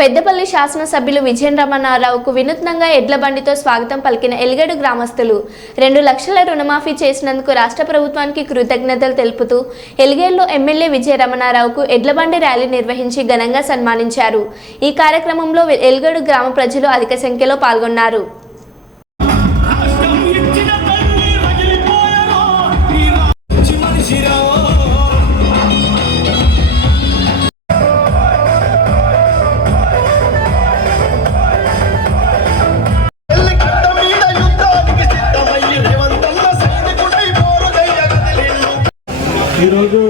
పెద్దపల్లి శాసనసభ్యులు విజయన్ రమణారావుకు వినూత్నంగా ఎడ్ల బండితో స్వాగతం పలికిన ఎలిగడు గ్రామస్తులు. రెండు లక్షల రుణమాఫీ చేసినందుకు రాష్ట్ర ప్రభుత్వానికి కృతజ్ఞతలు తెలుపుతూ ఎలిగేడులో ఎమ్మెల్యే విజయ రమణారావుకు ఎడ్ల బండి ర్యాలీ నిర్వహించి ఘనంగా సన్మానించారు. ఈ కార్యక్రమంలో ఎలిగడు గ్రామ ప్రజలు అధిక సంఖ్యలో పాల్గొన్నారు. ఈరోజు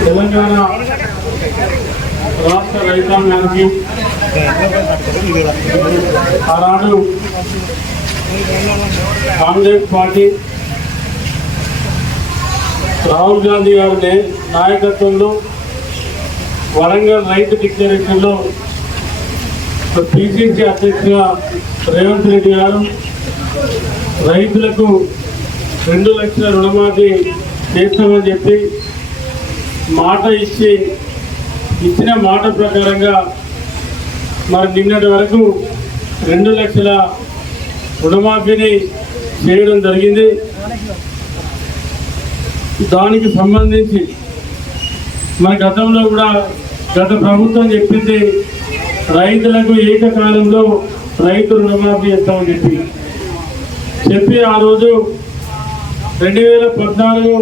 తెలంగాణ రాష్ట్ర రైతాంగానికి ఆనాడు కాంగ్రెస్ పార్టీ రాహుల్ గాంధీ గారి నాయకత్వంలో వరంగల్ రైతు డిక్లరేషన్లో పిసిసి అధ్యక్షుగా రేవంత్ రెడ్డి గారు రైతులకు రెండు లక్షల రుణమాఫీ చేస్తామని చెప్పి మాట ఇచ్చి ఇచ్చిన మాట ప్రకారంగా మరి నిన్నటి వరకు రెండు లక్షల రుణమాఫీని చేయడం జరిగింది. దానికి సంబంధించి మన గతంలో కూడా గత ప్రభుత్వం చెప్పింది రైతులకు ఏకకాలంలో రైతు రుణమాఫీ ఇస్తామని చెప్పి చెప్పి ఆ రోజు రెండు వేల పద్నాలుగు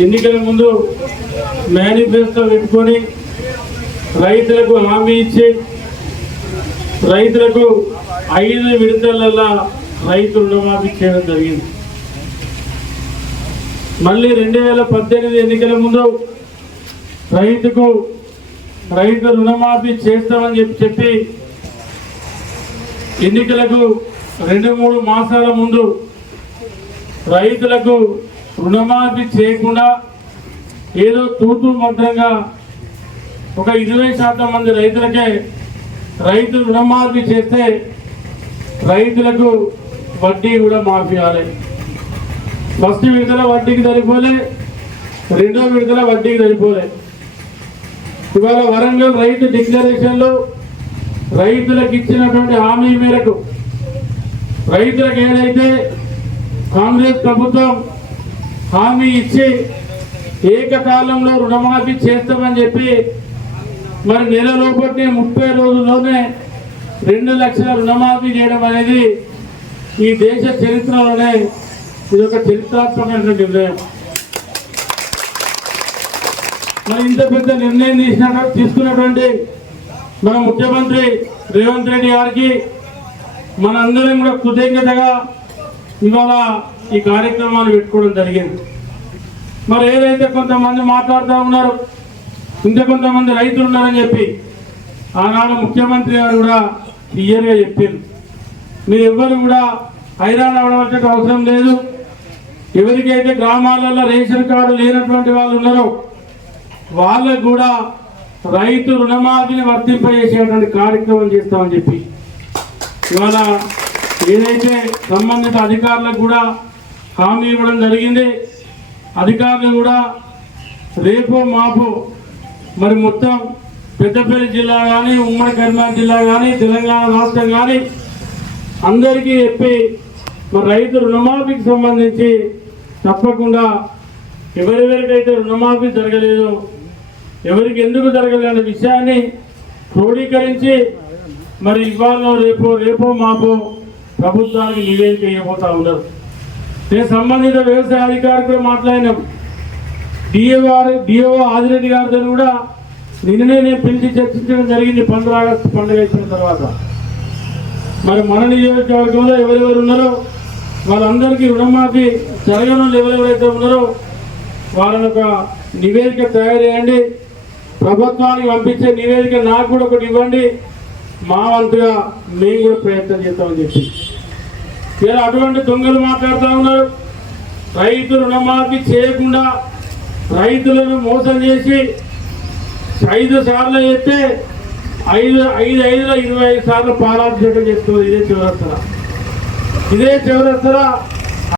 ఎన్నికల ముందు మేనిఫెస్టో పెట్టుకొని రైతులకు హామీ ఇచ్చి రైతులకు ఐదు విడతలలో రైతు రుణమాఫీ చేయడం జరిగింది. మళ్ళీ రెండు వేల పద్దెనిమిది ఎన్నికల ముందు రైతుకు రైతు రుణమాఫీ చేస్తామని చెప్పి చెప్పి ఎన్నికలకు రెండు మూడు మాసాల ముందు రైతులకు రుణమాఫీ చేయకుండా ఏదో తూతూ మంత్రంగా ఒక ఇరవై శాతం మంది రైతులకే రైతు రుణమాఫీ చేస్తే రైతులకు వడ్డీ కూడా మాఫీ అవ్వాలి. ఫస్ట్ విడతల వడ్డీకి సరిపోలే రెండో విడతల వడ్డీకి సరిపోలే. ఇవాళ వరంగల్ రైతు డిక్లరేషన్లో రైతులకు ఇచ్చినటువంటి హామీ మేరకు రైతులకు ఏదైతే కాంగ్రెస్ ప్రభుత్వం హామీ ఇచ్చి ఏకకాలంలో రుణమాఫీ చేస్తామని చెప్పి మరి నెల లోపటి ముప్పై రోజుల్లోనే రెండు లక్షల రుణమాఫీ చేయడం అనేది ఈ దేశ చరిత్రలోనే ఇది ఒక చరిత్రాత్మకమైనటువంటి నిర్ణయం. మరి ఇంత పెద్ద నిర్ణయం తీసిన తీసుకున్నటువంటి మన ముఖ్యమంత్రి రేవంత్ రెడ్డి గారికి మనందరం కూడా కృతజ్ఞతగా ఇవాళ ఈ కార్యక్రమాలు పెట్టుకోవడం జరిగింది. మరి ఏదైతే కొంతమంది మాట్లాడుతూ ఉన్నారు ఇంకా కొంతమంది రైతులు ఉన్నారని చెప్పి ఆనాడు ముఖ్యమంత్రి గారు కూడా క్లియర్గా చెప్పారు. మీరు ఎవ్వరు కూడా హైరాణ అవ్వవలసిన అవసరం లేదు. ఎవరికైతే గ్రామాలలో రేషన్ కార్డు లేనటువంటి వాళ్ళు ఉన్నారో వాళ్ళకు కూడా రైతు రుణమాఫీని వర్తింపజేసేటువంటి కార్యక్రమం చేస్తామని చెప్పి ఇవాళ ఏదైతే సంబంధిత అధికారులకు కూడా హామీ ఇవ్వడం జరిగింది అధికారులు కూడా రేపో మాపో మరి మొత్తం పెద్దపల్లి జిల్లా కానీ ఉమ్మడి కరీంనగర్ జిల్లా కానీ తెలంగాణ రాష్ట్రం కానీ అందరికీ చెప్పి మరి రైతు రుణమాఫీకి సంబంధించి తప్పకుండా ఎవరెవరికైతే రుణమాఫీ జరగలేదో ఎవరికి ఎందుకు జరగలేదనే విషయాన్ని క్రోడీకరించి మరి ఇవాళ రేపో రేపో మాపో ప్రభుత్వానికి నివేదిక చేయబోతా ఉన్నారు. నేను సంబంధిత వ్యవసాయ అధికారి కూడా మాట్లాడినాం. డిఓ డిఓ ఆదిరెడ్డి గారితో కూడా నిన్ననే నేను పిలిచి చర్చించడం జరిగింది పంద్ర ఆగస్టు పండుగ వేసిన తర్వాత. మరి మన నియోజకవర్గంలో ఎవరెవరు ఉన్నారో వాళ్ళందరికీ రుణమాఫీ జరగడం ఎవరెవరైతే ఉన్నారో వాళ్ళని ఒక నివేదిక తయారు చేయండి. ప్రభుత్వానికి పంపించే నివేదిక నాకు కూడా ఒకటి ఇవ్వండి. మా వంతుగా మేము కూడా ప్రయత్నం చేస్తామని చెప్పి. ఇలా అటువంటి దొంగలు మాట్లాడుతూ ఉన్నారు. రైతు రుణమాఫీ చేయకుండా రైతులను మోసం చేసి ఐదు సార్లు చేస్తే ఐదు ఐదు ఐదులో ఇరవై ఐదు సార్లు పాలాభిషేకం చేస్తుంది ఇదే చివరస్తరా ఇదే చివరస్తరా